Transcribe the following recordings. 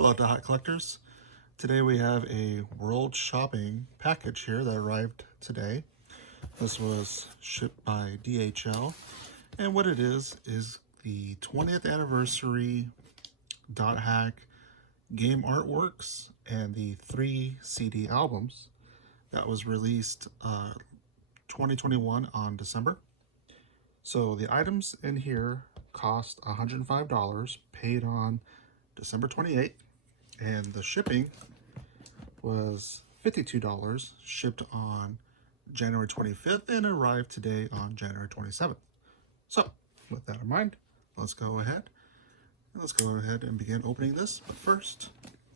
Hello, Dothack collectors. Today we have a world shopping package here that arrived today. This was shipped by DHL, and what it is the 20th anniversary Dothack game artworks and the 3 CD albums that was released 2021 on December. So the items in here cost $105, paid on December 28th, and the shipping was $52, shipped on January 25th and arrived today on January 27th. So with that in mind, let's go ahead and begin opening this. But first,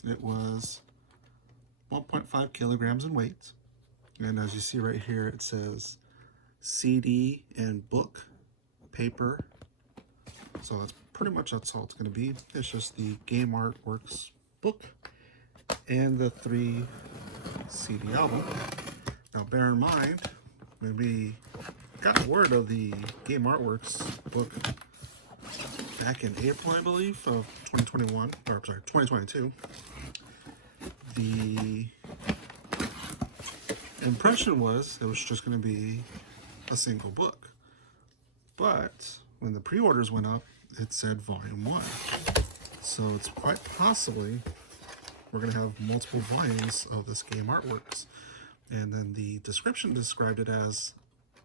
it was 1.5 kilograms in weight, and as you see right here, it says CD and book paper. So that's all it's going to be. It's just the Game Artworks book and the 3 CD album. Now bear in mind, when we got word of the Game Artworks book back in April, I believe, of 2021, or sorry, 2022, the impression was it was just going to be a single book. But when the pre-orders went up, it said volume 1. So it's quite possibly we're going to have multiple volumes of this Game Artworks. And then the description described it as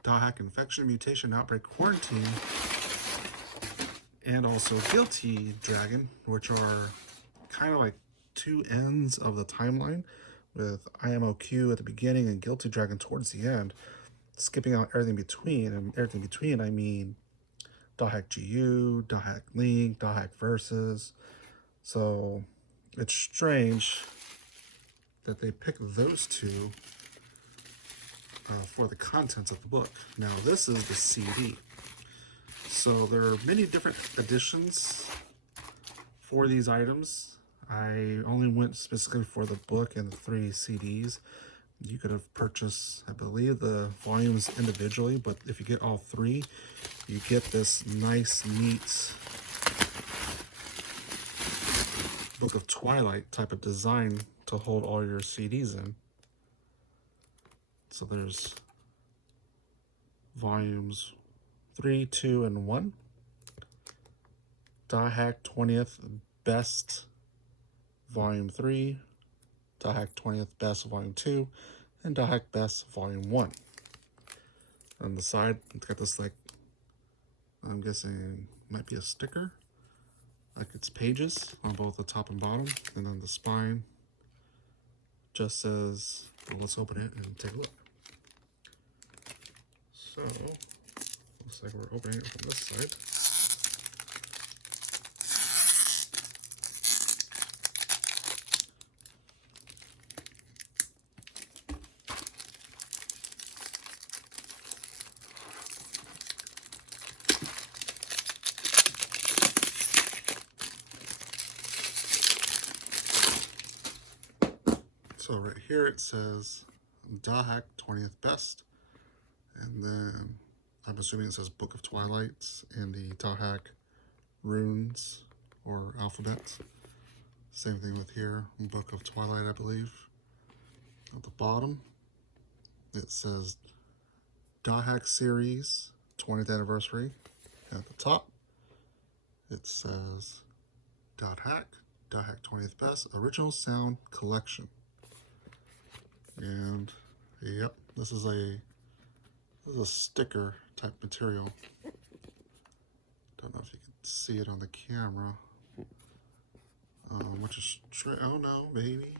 Dothack Infection, Mutation, Outbreak, Quarantine, and also Guilty Dragon, which are kind of like two ends of the timeline, with IMOQ at the beginning and Guilty Dragon towards the end, skipping out everything between. And everything between, I mean Dothack GU, Dothack Link, Dothack Versus. So it's strange that they picked those two for the contents of the book. Now this is the CD. So there are many different editions for these items. I only went specifically for the book and the 3 CDs. You could have purchased, I believe, the volumes individually, but if you get all 3, you get this nice, neat Book of Twilight type of design to hold all your CDs in. So there's volumes 3, 2, and 1. Dothack 20th Best Volume 3, Dothack 20th Best Volume 2, and Dothack Best Volume 1. On the side, it's got this, like, I'm guessing might be a sticker, like it's pages on both the top and bottom, and then the spine just says, well, let's open it and take a look. So, looks like we're opening it from this side. So right here it says Dothack 20th Best, and then I'm assuming it says Book of Twilight in the Dothack runes or alphabets. Same thing with here, Book of Twilight, I believe. At the bottom it says Dothack Series 20th Anniversary. At the top it says Dothack 20th Best Original Sound Collection. And yep, this is a sticker type material. Don't know if you can see it on the camera. Which is oh no, maybe.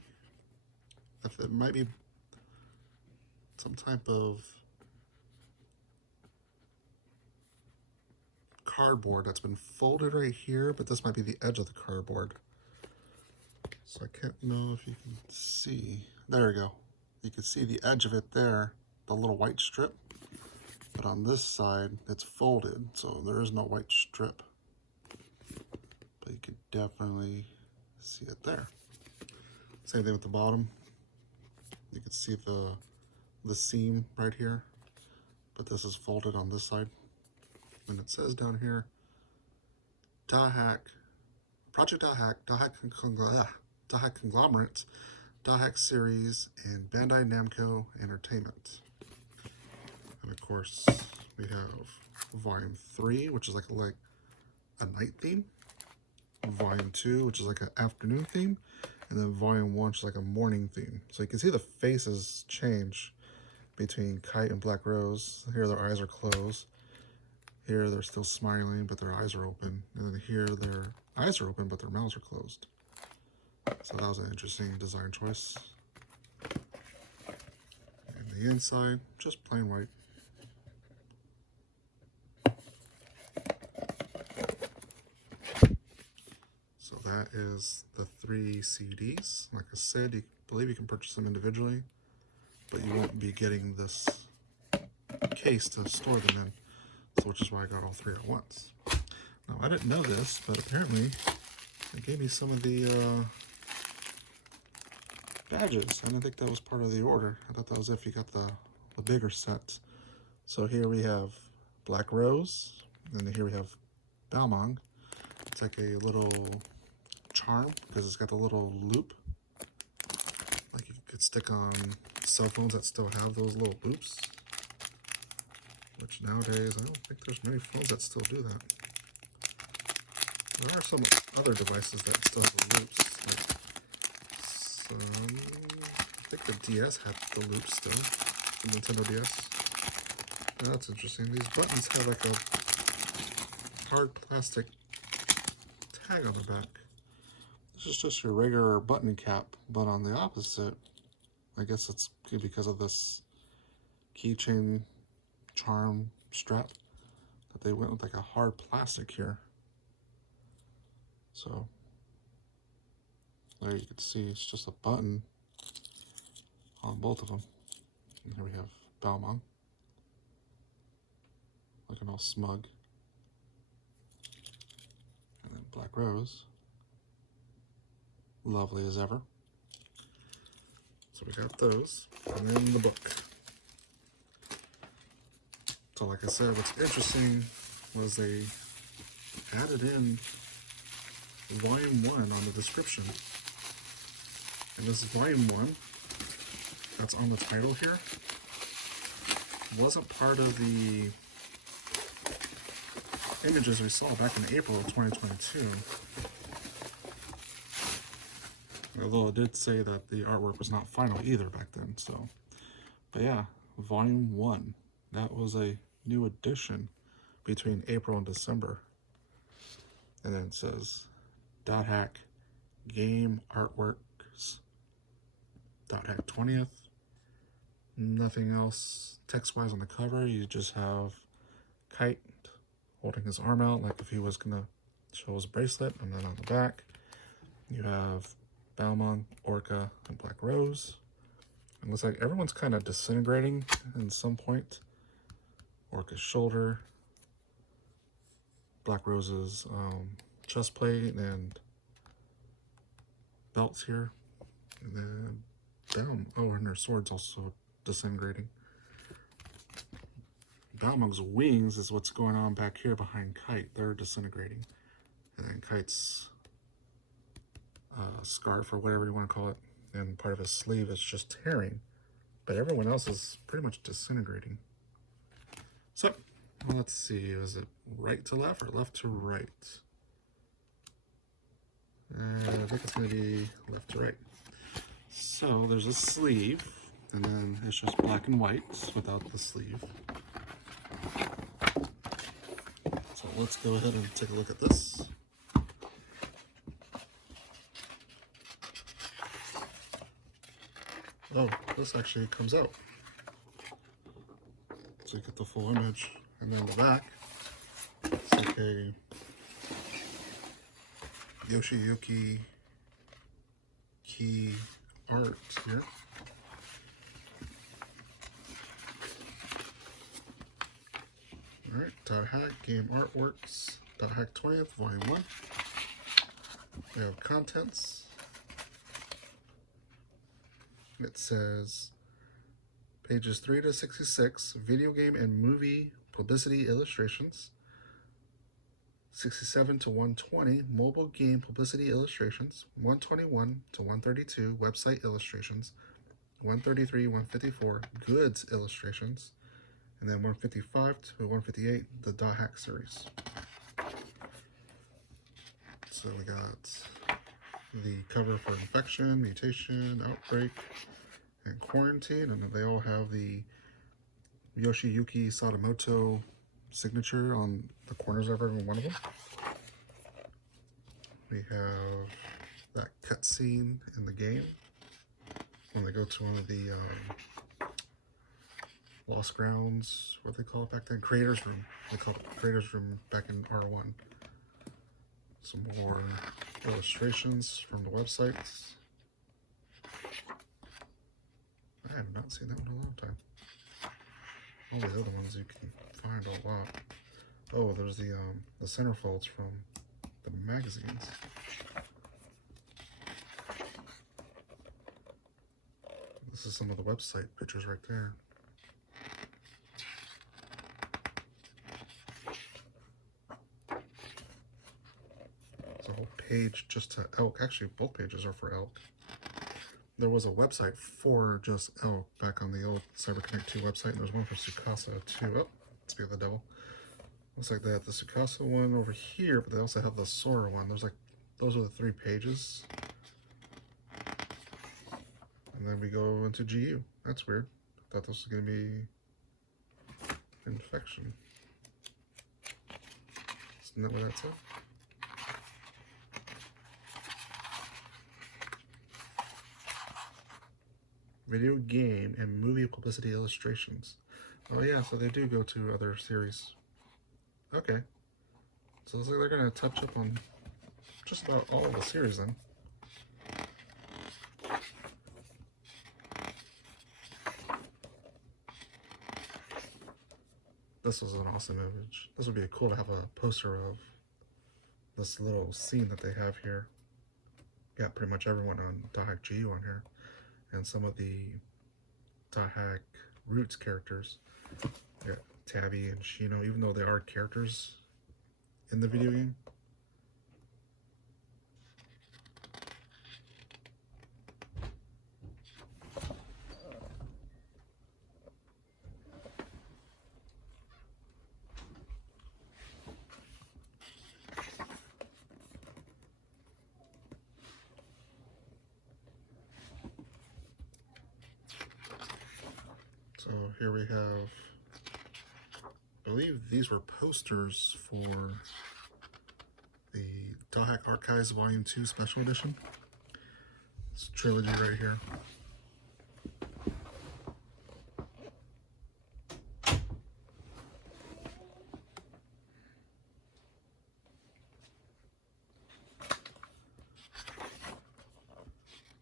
It might be some type of cardboard that's been folded right here, but this might be the edge of the cardboard. So I can't know if you can see. There we go. You can see the edge of it there, the little white strip. But on this side, it's folded, so there is no white strip. But you can definitely see it there. Same thing with the bottom. You can see the seam right here, but this is folded on this side. And it says down here, Dothack, Project Dothack, Dothack Conglomerate, Dothack Series, and Bandai Namco Entertainment. And of course, we have Volume 3, which is like a night theme. Volume 2, which is like an afternoon theme. And then Volume 1, which is like a morning theme. So you can see the faces change between Kite and Black Rose. Here their eyes are closed. Here they're still smiling, but their eyes are open. And then here their eyes are open, but their mouths are closed. So that was an interesting design choice. And the inside, just plain white. So that is the 3 CDs. Like I said, I believe you can purchase them individually, but you won't be getting this case to store them in, so which is why I got all 3 at once. Now, I didn't know this, but apparently it gave me some of the badges. I didn't think that was part of the order. I thought that was if you got the bigger set. So here we have Black Rose, and then here we have Balmong. It's like a little charm because it's got the little loop. Like you could stick on cell phones that still have those little loops. Which nowadays, I don't think there's many phones that still do that. There are some other devices that still have the loops. Like I think the DS had the loops still, the Nintendo DS. Oh, that's interesting. These buttons have like a hard plastic tag on the back. This is just your regular button cap, but on the opposite, I guess it's because of this keychain charm strap that they went with like a hard plastic here. So there you can see it's just a button on both of them. And here we have Balmong, looking all smug. And then Black Rose, lovely as ever. So we got those, and then the book. So like I said, what's interesting was they added in Volume 1 on the description. And this is Volume 1, that's on the title here, wasn't part of the images we saw back in April of 2022. Although it did say that the artwork was not final either back then, so. But yeah, Volume 1, that was a new addition between April and December. And then it says, Dothack Game Artworks, Dothack 20th. Nothing else text-wise on the cover. You just have Kite holding his arm out like if he was gonna show his bracelet, and then on the back you have Balmong, Orca, and Black Rose. It looks like everyone's kind of disintegrating in some point. Orca's shoulder, Black Rose's chest plate and belts here, and then and her sword's also disintegrating. Balmong's wings is what's going on back here behind Kite. They're disintegrating. And then Kite's scarf, or whatever you want to call it, and part of his sleeve is just tearing. But everyone else is pretty much disintegrating. So, well, let's see. Is it right to left or left to right? I think it's going to be left to right. So, there's a sleeve, and then it's just black and white without the sleeve. So let's go ahead and take a look at this. Oh, this actually comes out. So you get the full image. And then the back, it's like a Yoshiyuki key art here. Alright, Dothack Game Artworks, Dothack 20th, Volume 1. We have contents. It says pages 3 to 66, video game and movie publicity illustrations. 67 to 120, mobile game publicity illustrations. 121 to 132, website illustrations. 133, 154, goods illustrations. And then 155 to 158, the Dothack series. So we got the cover for infection, mutation, outbreak, and quarantine, and they all have the Yoshiyuki Sadamoto signature on the corners of every one of them. We have that cutscene in the game when they go to one of the Lost Grounds, what they call it back then, Creator's Room. They called it Creator's Room back in R1. Some more illustrations from the websites. I have not seen that one in a long time. All the other ones you can find a lot. Oh, there's the centerfolds from the magazines. This is some of the website pictures right there. There's a whole page just to Elk. Actually, both pages are for Elk. There was a website for just Elk back on the old CyberConnect 2 website, and there's one for Tsukasa too. Oh, speak of the devil. Looks like they have the Tsukasa one over here, but they also have the Sora one. There's like, those are the 3 pages. And then we go into GU. That's weird. I thought this was going to be infection. Isn't that what that said? Video game and movie publicity illustrations. Oh yeah, so they do go to other series. Okay. So it looks like they're going to touch up on just about all of the series then. This was an awesome image. This would be cool to have a poster of this little scene that they have here. Got pretty much everyone on Dothack GU on here. And some of the Dothack Roots characters. We got Tabby and Shino, even though they are characters in the video game. So here we have, I believe these were posters for the Dothack Archives Volume 2 Special Edition. It's trilogy right here.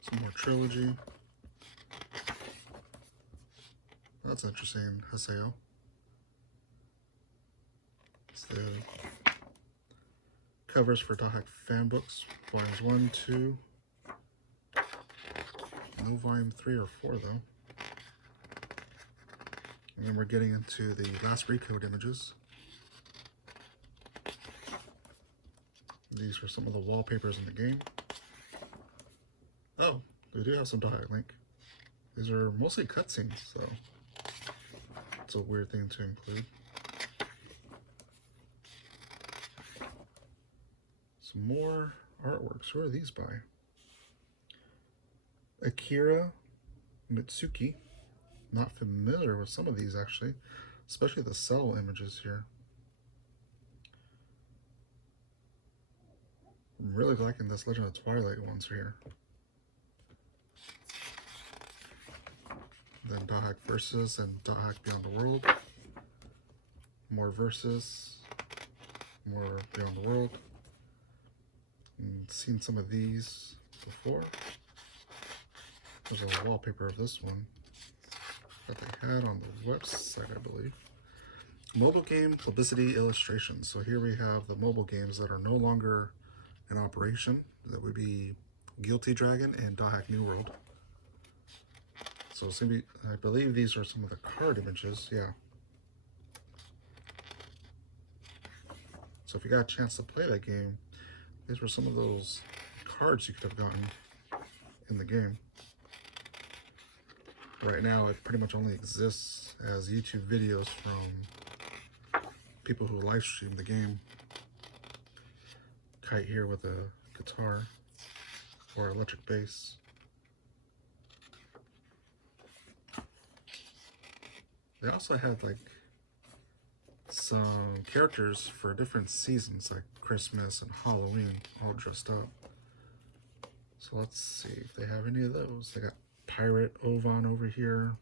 Some more trilogy. That's interesting, Haseo. It's the covers for Dothack fan books, volumes 1, 2. No volume 3 or 4 though. And then we're getting into the last recode images. These are some of the wallpapers in the game. Oh, we do have some Dothack Link. These are mostly cutscenes, so it's a weird thing to include. Some more artworks. Who are these by? Akira Mitsuki. Not familiar with some of these actually, especially the cell images here. I'm really liking this Legend of Twilight ones here. Then Dothack Versus and Dothack Beyond the World. More Versus. More Beyond the World. And seen some of these before. There's a wallpaper of this one that they had on the website, I believe. Mobile game publicity illustrations. So here we have the mobile games that are no longer in operation. That would be Guilty Dragon and Dothack New World. So it's gonna be, I believe these are some of the card images, yeah. So if you got a chance to play that game, these were some of those cards you could have gotten in the game. Right now, it pretty much only exists as YouTube videos from people who live stream the game. Kite here with a guitar or electric bass. They also had like some characters for different seasons, like Christmas and Halloween, all dressed up. So let's see if they have any of those. They got Pirate Ovan over here.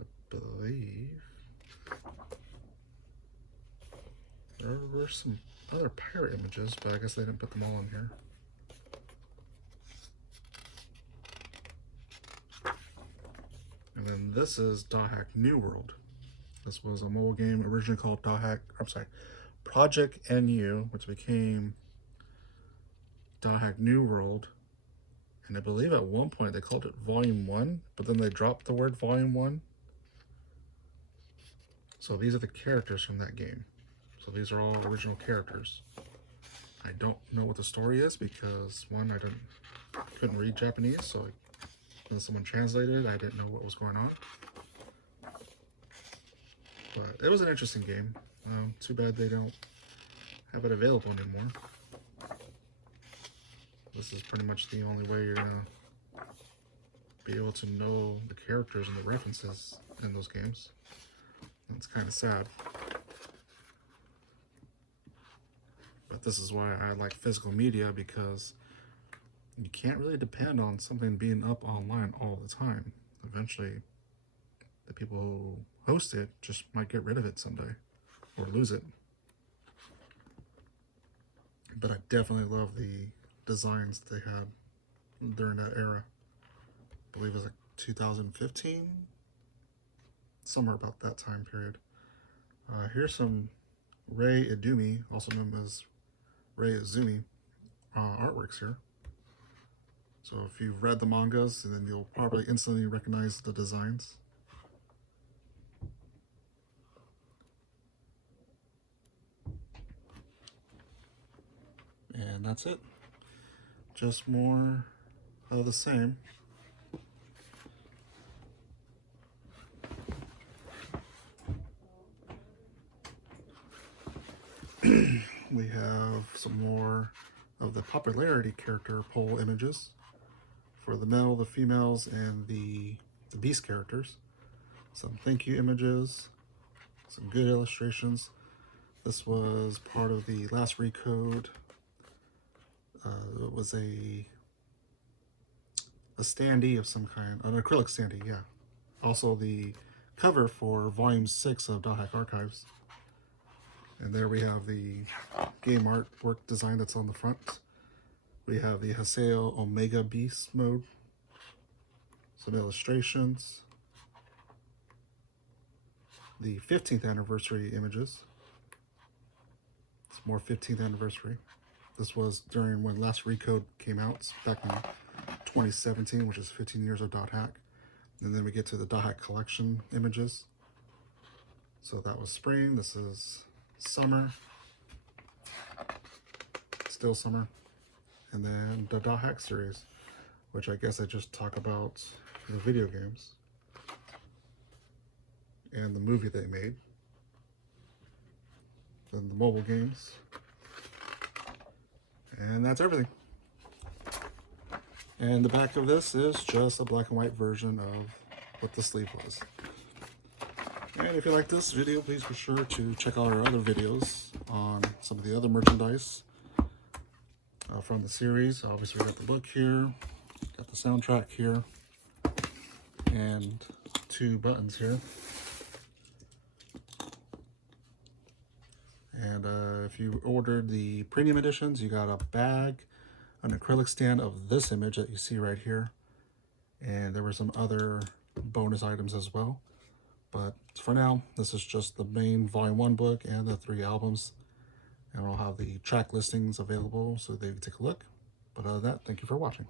I believe there were some other pirate images, but I guess they didn't put them all in here. And then this is Dothack New World. This was a mobile game originally called Project NU, which became Dothack New World. And I believe at one point they called it Volume 1, but then they dropped the word Volume 1. So these are the characters from that game. So these are all original characters. I don't know what the story is because, one, I couldn't read Japanese, so when someone translated, I didn't know what was going on. But it was an interesting game. Too bad they don't have it available anymore. This is pretty much the only way you're gonna be able to know the characters and the references in those games. It's kind of sad. But this is why I like physical media, because you can't really depend on something being up online all the time. Eventually, the people who host it just might get rid of it someday or lose it. But I definitely love the designs they had during that era. I believe it was like 2015, somewhere about that time period. Here's some Rei Idumi, also known as Rei Izumi, artworks here. So if you've read the mangas, then you'll probably instantly recognize the designs. And that's it. Just more of the same. We have some more of the popularity character poll images for the male, the females, and the beast characters. Some thank you images, some good illustrations. This was part of the last recode. It was a standee of some kind, an acrylic standee, yeah. Also the cover for Volume 6 of Dothack Archives. And there we have the game artwork design that's on the front. We have the Haseo Omega Beast mode. Some illustrations. The 15th anniversary images. It's more 15th anniversary. This was during when last recode came out, back in 2017, which is 15 years of Dothack. And then we get to the Dothack collection images. So that was spring. This is summer. Still summer. And then the Dothack series, which I guess I just talk about the video games and the movie they made. Then the mobile games. And that's everything. And the back of this is just a black and white version of what the sleeve was. And if you like this video, please be sure to check out our other videos on some of the other merchandise from the series. Obviously, we got the book here, got the soundtrack here, and 2 buttons here. And if you ordered the premium editions, you got a bag, an acrylic stand of this image that you see right here. And there were some other bonus items as well. But for now, this is just the main Volume 1 book and the 3 albums. And I'll have the track listings available so they can take a look. But other than that, thank you for watching.